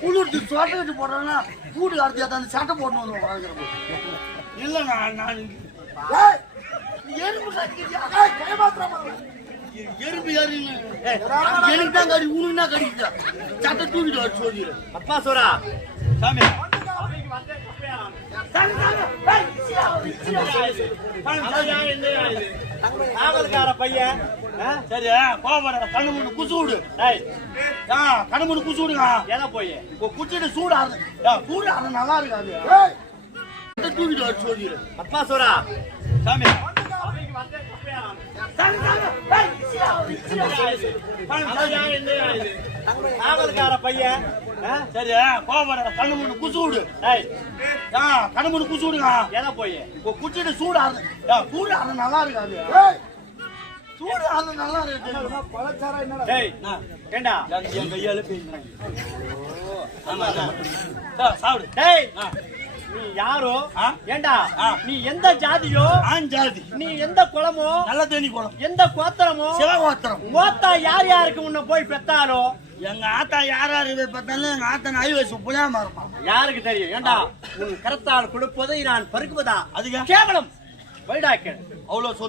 குளிர்த்து சொட்டை கட்டி போடுறேன்னா கூட்டு அடிச்சா அந்த சட்டை போட்டு வந்து உட்காந்துக்கிறேன். இல்லை நான் எறும்பு எறும்பு ஏறிங்க எனக்கு தான் கடி உனக்கு தான் கடிக்குதா சட்டை தூக்கிட்டு வர சொல்லிடுறேன். அப்பா சோரா சாமி காவல்கார பையன் சரி கோபப்பட கண்ணு முன்னு குசு விடு. கண்ணு முன்னு குசு விடுங்க. எதை போய் குச்சிட்டு சூடாது சூடாது நல்லா இருக்காது தூக்கிட்டு வர சொல்லிடுறேன். அப்பா சோரா சாமி காவல்கார பையன் சரி கோபப்பட கண்ணு முன்னு குசு விடு. கண்ணு முன்னு குசு விடுங்க. எதை போய் குச்சிட்டு சூடாது சூடாது நல்லா இருக்காது சூடாது நல்லா இருக்கு பழச்சாரா என்ன ஏண்டா என் கையால சாப்பிடு. டேய் நீ யாரோ ஏண்டா நீ எந்த ஜாதியோ ஆண் ஜாதி நீ எந்த குலமோ நல்ல தேனி குளம் எந்த கோத்திரமோ சிவகோத்திரம் கோத்தா யார் யாருக்கு உன்னை போய் பெத்தாரோ எங்க ஆத்தா யாராரு பார்த்தாலும் எங்க ஆத்தா நாய் வயசு புளியாம இருப்பான். யாருக்கு தெரியும் ஏண்டா உன் கருத்தால் கொடுப்பதை நான் பருக்குவதா அதுக்கு கேவலம் வைடாக்க அவ்வளவு சொத்து